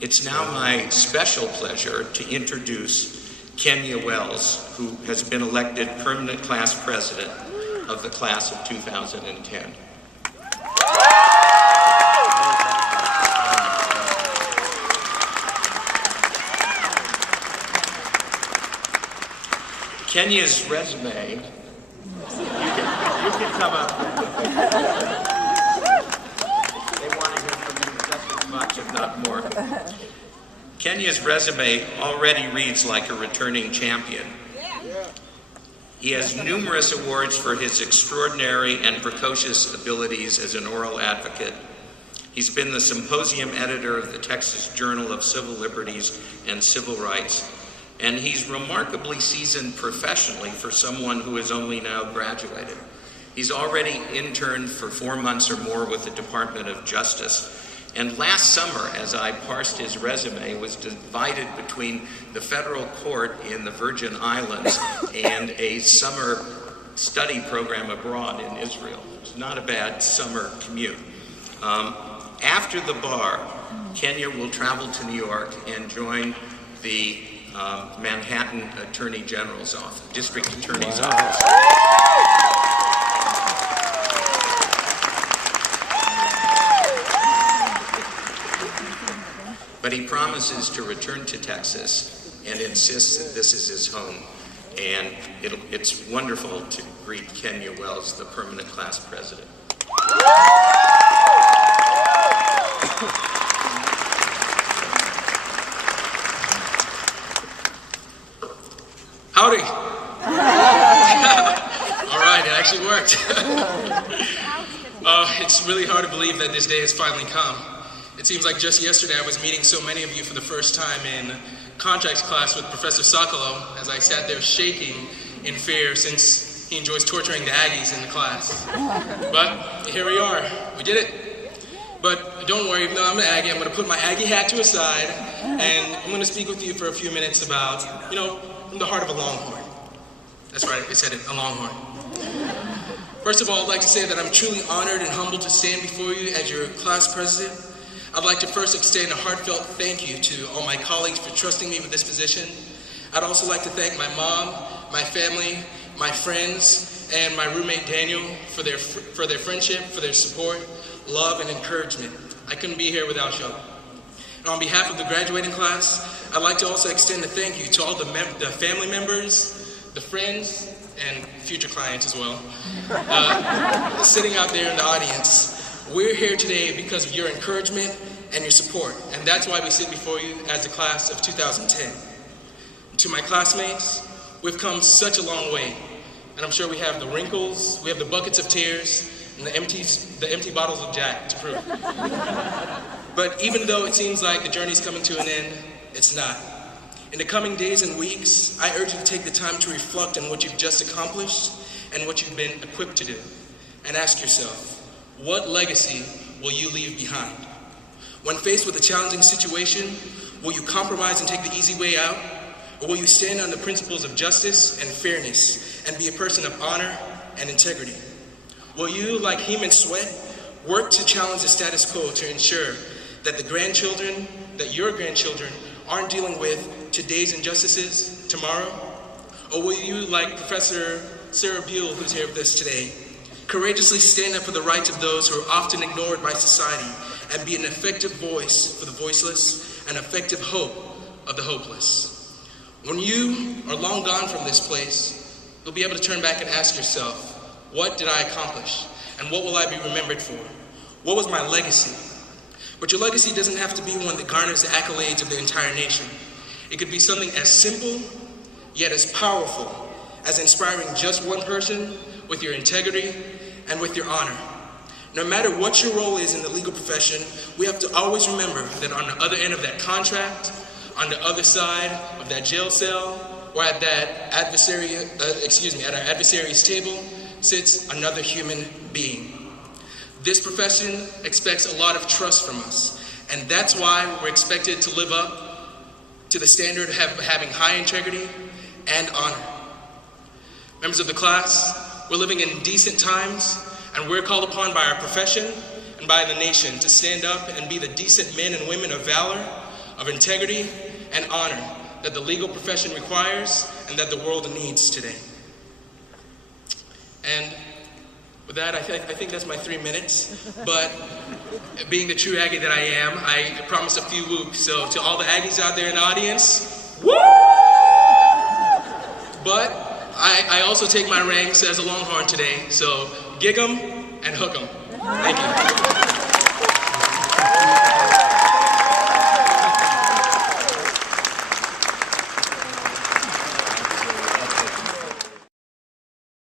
It's now my special pleasure to introduce Kenya Wells, who has been elected permanent class president of the class of 2010. Kenya's resume, you can come up. They want to hear from you just as much, if not more. Kenya's resume already reads like a returning champion. He has numerous awards for his extraordinary and precocious abilities as an oral advocate. He's been the symposium editor of the Texas Journal of Civil Liberties and Civil Rights, and he's remarkably seasoned professionally for someone who has only now graduated. He's already interned for 4 months or more with the Department of Justice, and last summer, as I parsed his resume, was divided between the federal court in the Virgin Islands and a summer study program abroad in Israel. It's not a bad summer commute. After the bar, Kenya will travel to New York and join the Manhattan Attorney General's office, District Attorney's office. But he promises to return to Texas and insists that this is his home. And it's wonderful to greet Kenya Wells, the permanent class president. Howdy. All right, it actually worked. It's really hard to believe that this day has finally come. It seems like just yesterday I was meeting so many of you for the first time in contracts class with Professor Sokolow as I sat there shaking in fear since he enjoys torturing the Aggies in the class. But here we are. We did it. But don't worry, even though I'm an Aggie, I'm going to put my Aggie hat to a side and I'm going to speak with you for a few minutes about, from the heart of a Longhorn. That's right, I said it, a Longhorn. First of all, I'd like to say that I'm truly honored and humbled to stand before you as your class president. I'd like to first extend a heartfelt thank you to all my colleagues for trusting me with this position. I'd also like to thank my mom, my family, my friends, and my roommate Daniel for their friendship, for their support, love, and encouragement. I couldn't be here without y'all. And on behalf of the graduating class, I'd like to also extend a thank you to all the family members, the friends, and future clients as well, sitting out there in the audience. We're here today because of your encouragement and your support, and that's why we sit before you as the class of 2010. To my classmates, we've come such a long way, and I'm sure we have the wrinkles, we have the buckets of tears, and the empty bottles of Jack to prove. But even though it seems like the journey's coming to an end, it's not. In the coming days and weeks, I urge you to take the time to reflect on what you've just accomplished and what you've been equipped to do, and ask yourself, what legacy will you leave behind? When faced with a challenging situation, will you compromise and take the easy way out? Or will you stand on the principles of justice and fairness and be a person of honor and integrity? Will you, like Heman Sweat, work to challenge the status quo to ensure that your grandchildren aren't dealing with today's injustices tomorrow? Or will you, like Professor Sarah Buell, who's here with us today, courageously stand up for the rights of those who are often ignored by society and be an effective voice for the voiceless and effective hope of the hopeless? When you are long gone from this place, you'll be able to turn back and ask yourself, what did I accomplish? And what will I be remembered for? What was my legacy? But your legacy doesn't have to be one that garners the accolades of the entire nation. It could be something as simple, yet as powerful, as inspiring just one person with your integrity and with your honor. No matter what your role is in the legal profession, we have to always remember that on the other end of that contract, on the other side of that jail cell, or at that at our adversary's table, sits another human being. This profession expects a lot of trust from us, and that's why we're expected to live up to the standard of having high integrity and honor. Members of the class, we're living in decent times, and we're called upon by our profession and by the nation to stand up and be the decent men and women of valor, of integrity, and honor that the legal profession requires and that the world needs today. And with that, I think that's my 3 minutes. But being the true Aggie that I am, I promised a few whoops. So to all the Aggies out there in the audience, woo! But I also take my ranks as a Longhorn today. So gig 'em and hook 'em. Thank you.